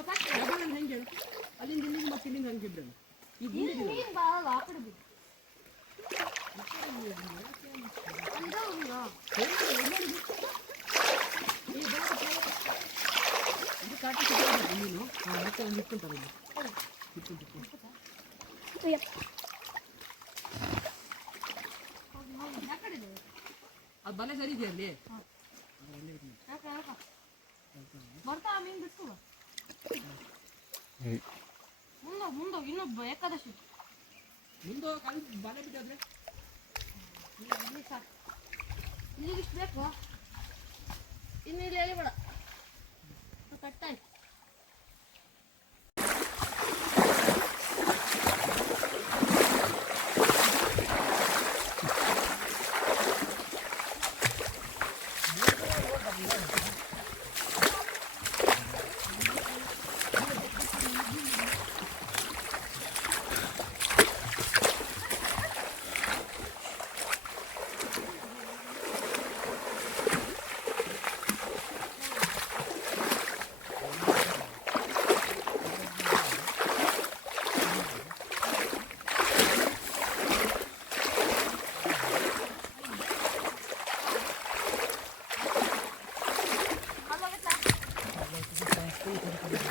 double ಹೆಂಗೆ ಹೇಳು ಅಲ್ಲಿಂದ ಇಲ್ಲಿಗೆ ಮತ್ತೆ ಇಲ್ಲಿಂದ ಹಂಗೆ ಬಿಡೋಣ ಈಗ ನೀನು ಬಾಳ ಆ ಕಡೆ ಬಿಡು ಇದು ಕಾಟಿ ನೀನು ಮತ್ತೆ ಒಂದು ಇಟ್ಕೊಂತಾರೆ ಅದು ಬಲೆ ಸರಿ ಇದೆಯಾ ಅಲ್ಲಿ ಬರ್ತಾ ಮೀನು ಬಿಟ್ಟು ಮುಂದೋಗಿ ಇನ್ನೊಬ್ಬ ಏಕಾದಶಿ ಮುಂದೆ ಬಲೆ ಬಿದ್ದಾದ್ರೆ ಇಲ್ಲಿಗೆ ಇಷ್ಟು ಬೇಕು ಇನ್ನು ಇಲ್ಲಿ ಹೇಳಿಬೇಡ ಕಟ್ಟಾಯ್ತು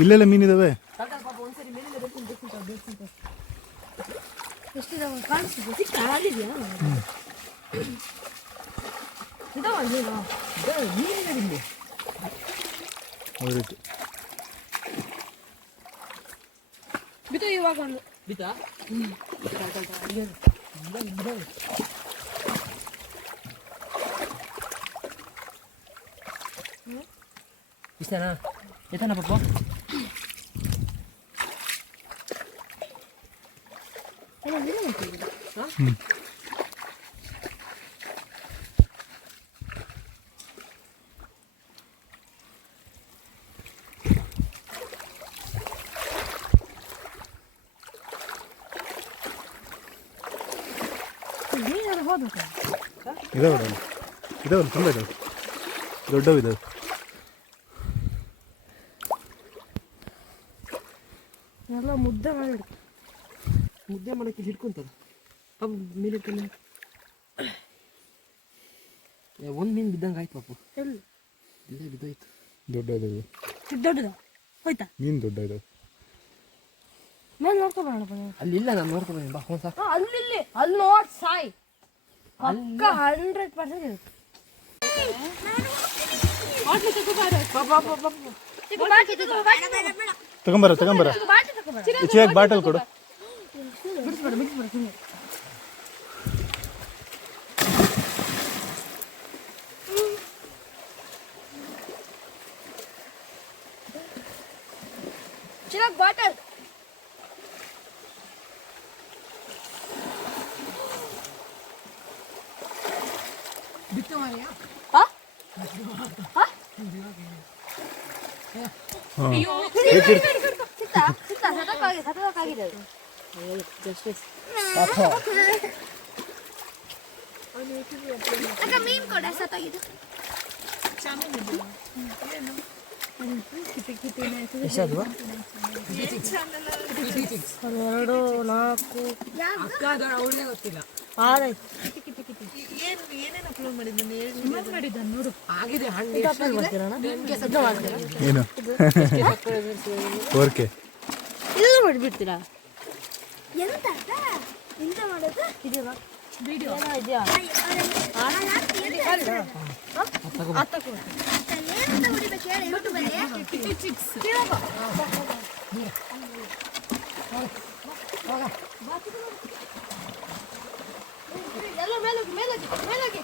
ಇಲ್ಲೆಲ್ಲ ಮೀನಿದಾವೆ ಎಷ್ಟಿದಾವ ಕಾಣಿಸ್ತಿದೆ ಸಿಕ್ತಾ ಆಗಿದೆಯಾ ಇದಾವ ನೀನು ಬಿತ್ತು ಇವಾಗ ಒಂದು ಬಿತ್ತಾ ಇಷ್ಟನಾ ಎತ್ತನ ಪಪ್ಪ ಇದಾವೆ ಇದಾವೆ ತುಂಬ ಇದಾವೆ ದೊಡ್ಡವಿದಾವೆ ಎಲ್ಲ ಮುದ್ದೆ ಮಾಡಿ ಮುದ್ದೆ ಮಾಡೋಕ್ಕೆ ಹಿಡ್ಕೊಂತಾರೆ ಪಾಪ ಮೀನು ಒಂದು ಮೀನು ಬಿದ್ದಂಗೆ ಆಯ್ತು ಪಾಪು ಎಲ್ಲಿ ಇಲ್ಲೇ ಬಿದ್ದೋಯ್ತು ದೊಡ್ಡ ಇದಾವೆ ದೊಡ್ಡದ ಹೋಯ್ತಾ ಮೀನು ದೊಡ್ಡ ಇದಾವೆ ನಾನು ನೋಡ್ಕೊಬರೋಣ ಅಲ್ಲಿಲ್ಲ ನಾನು ನೋಡ್ಕೊಬಂದು ಬಾ ಒಂದು ಸಾಕು ಅಲ್ಲಿ ನೋಡ್ ಸಾಯ್ ಪಕ್ಕ 100% ಇರುತ್ತೆ ತಗೊಂಬರ ಚಿಕ್ಕ ಬಾಟಲ್ ಕೊಡು ಚಿರಾಗ್ ಬಾಟಲ್ ಬಿತ್ತು ಮಾರಿಯಾ ಮೀನ್ ಕೊಡ ಸತ್ತಾಗಿದೆ ಎರಡು ನಾಲ್ಕು ಗೊತ್ತಿಲ್ಲ ನೋಡು ಆಗಿದೆ ಏನು ಓಕೆ ಇಲ್ಲ ಮಾಡಿಬಿಡ್ತೀರಾ ಎಂತ ಎಂತ ಮಾಡೋದು ಇದೆಯಾ ವಿಡಿಯೋ ಇದೆಯಾ ಎಲ್ಲ ಮೇಲೋಗಿ ಮೇಲೋಗಿ ಮೇಲೋಗಿ